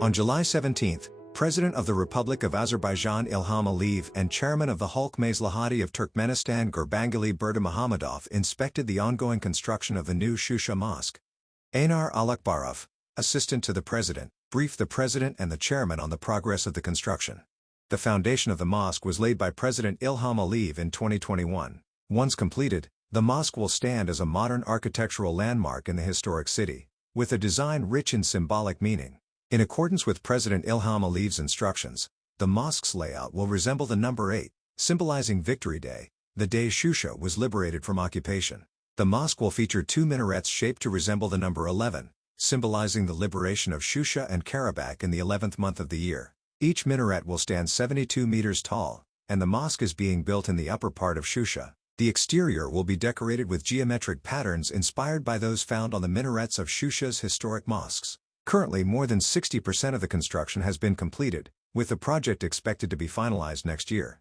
On July 17, President of the Republic of Azerbaijan Ilham Aliyev and Chairman of the Halk Maslahaty of Turkmenistan Gurbanguly Berdimuhamedov inspected the ongoing construction of the new Shusha Mosque. Anar Alakbarov, assistant to the President, briefed the President and the Chairman on the progress of the construction. The foundation of the mosque was laid by President Ilham Aliyev in 2021. Once completed, the mosque will stand as a modern architectural landmark in the historic city, with a design rich in symbolic meaning. In accordance with President Ilham Aliyev's instructions, the mosque's layout will resemble the number 8, symbolizing Victory Day, the day Shusha was liberated from occupation. The mosque will feature 2 minarets shaped to resemble the number 11, symbolizing the liberation of Shusha and Karabakh in the 11th month of the year. Each minaret will stand 72 meters tall, and the mosque is being built in the upper part of Shusha. The exterior will be decorated with geometric patterns inspired by those found on the minarets of Shusha's historic mosques. Currently, more than 60% of the construction has been completed, with the project expected to be finalized next year.